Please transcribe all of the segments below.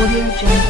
Audio Jungle.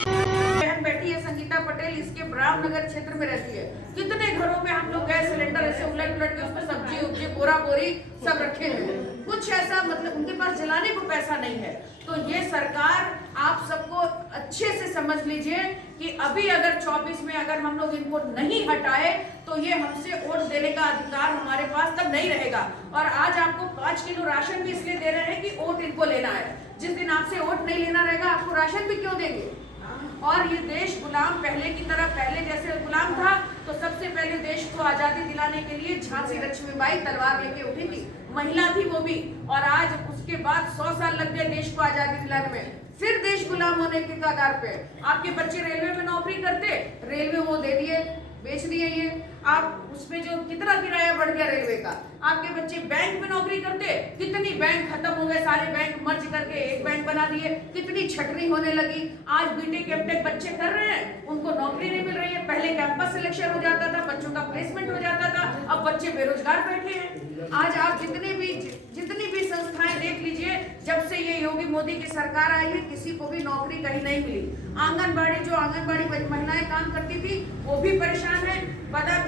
बहन बैठी है संगीता पटेल, इसके ब्राह्मनगर क्षेत्र में रहती है। कितने घरों में हम लोग गैस सिलेंडर ऐसे उलट उलट के उसमें सब्जी उब्जी बोरा बोरी सब रखे हैं। कुछ ऐसा मतलब उनके पास जलाने को पैसा नहीं है। तो ये सरकार आप सबको अच्छे से समझ लीजिए कि अभी अगर 24 में अगर हम लोग इनको नहीं हटाए तो ये हमसे वोट देने का अधिकार हमारे पास तब नहीं रहेगा। और आज आपको 5 किलो राशन भी इसलिए दे रहे हैं कि वोट इनको लेना है। जिस दिन आपसे वोट नहीं लेना रहेगा आपको राशन भी क्यों देंगे। और ये देश गुलाम पहले की तरह पहले जैसे गुलाम था तो सबसे पहले देश को आजादी दिलाने के लिए झांसी लक्ष्मीबाई तलवार लेके उठी थी, महिला थी वो भी। और आज उसके बाद 100 साल लग गए देश को आजादी दिलाने में। फिर देश गुलाम होने के कगार पे। आपके बच्चे रेलवे में नौकरी करते, रेलवे वो दे दिए, बेच दिए। ये आप उसमें जो कितना किराया बढ़ गया रेलवे का। आपके बच्चे बैंक में नौकरी करते, कितनी बैंक खत्म हो गए, सारे बैंक मर्ज करके एक बैंक बना दिए। कितनी छटनी होने लगी। आज बीटेक एमटेक बच्चे कर रहे हैं, उनको नौकरी नहीं मिल रही है। पहले कैंपस सिलेक्शन हो जाता था, बच्चों का प्लेसमेंट हो जाता था, अब बच्चे बेरोजगार बैठे हैं। आज आप जितनी भी संस्थाएं देख लीजिए, जब से ये योगी मोदी की सरकार आई है किसी को भी नौकरी कहीं नहीं मिली। आंगनबाड़ी जो आंगनबाड़ी महिलाएं काम करती थी वो भी परेशान है।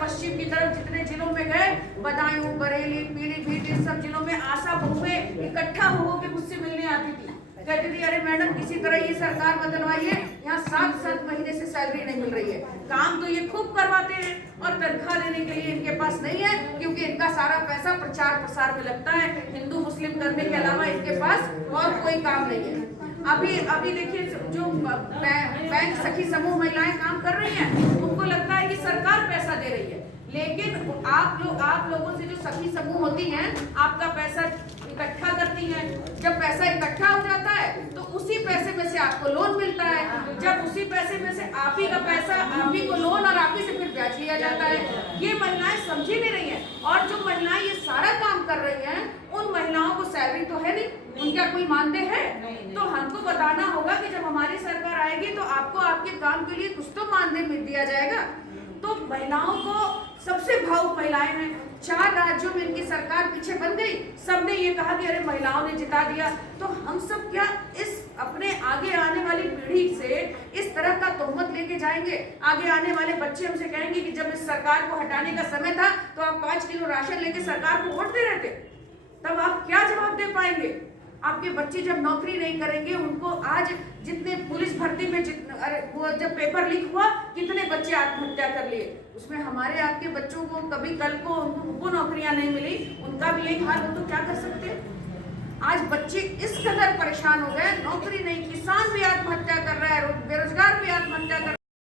पश्चिम की तरफ जितने जिलों में गए, बदायूं, बरेली, पीलीभीत, इन सब जिलों में आशा बहुएं इकट्ठा हो के मुझसे मिलने आती थी। कहती थी अरे मैडम किसी तरह ये सरकार बदलवाइए, यहाँ 7 महीने से सैलरी नहीं मिल रही है। काम तो ये खूब करवाते हैं और तनख्वाह देने के लिए इनके पास नहीं है, क्योंकि इनका सारा पैसा प्रचार प्रसार में लगता है। हिंदू मुस्लिम करने के अलावा इनके पास और कोई काम नहीं है। अभी देखिए जो बैंक सखी समूह महिलाएं काम कर रही हैं, उनको लगता है कि सरकार पैसा दे रही है, लेकिन आप लोगों से जो सखी समूह होती हैं आपका पैसा इकट्ठा करती हैं। जब पैसा इकट्ठा हो जाता है तो उसी पैसे में से आपको लोन मिलता है। जब उसी पैसे में से आप ही का पैसा, आप ही को लोन और आप ही से फिर ब्याज लिया जाता है। ये महिलाएं समझी नहीं रही हैं। और जो महिलाएं ये सारा काम कर रही हैं उन महिलाओं को सैलरी तो है नहीं, उनका कोई मानदेय है? तो हमको बताना होगा कि जब हमारी सरकार आएगी तो आपको आपके काम के लिए कुछ तो मानदेय मिल दिया जाएगा। तो महिलाओं को सबसे भावुक महिलाएं हैं। 4 राज्यों में इनकी सरकार पीछे बन गई। सबने ये कहा कि अरे महिलाओं ने जिता दिया। तो हम सब क्या इस अपने आगे आने वाली पीढ़ी से इस तरह का तोहमत लेके जाएंगे? आगे आने वाले बच्चे हमसे कहेंगे कि जब इस सरकार को हटाने का समय था तो आप 5 किलो राशन लेके सरकार को वोट दे रहे थे, तब आप क्या जवाब दे पाएंगे? आपके बच्चे जब नौकरी नहीं करेंगे, उनको आज जितने पुलिस भर्ती में वो जब पेपर लीक हुआ कितने बच्चे आत्महत्या कर लिए, उसमें हमारे आपके बच्चों को कभी कल को उनको नौकरियां नहीं मिली, उनका भी यही हाल हो तो क्या कर सकते हैं? आज बच्चे इस कदर परेशान हो गए, नौकरी नहीं। किसान भी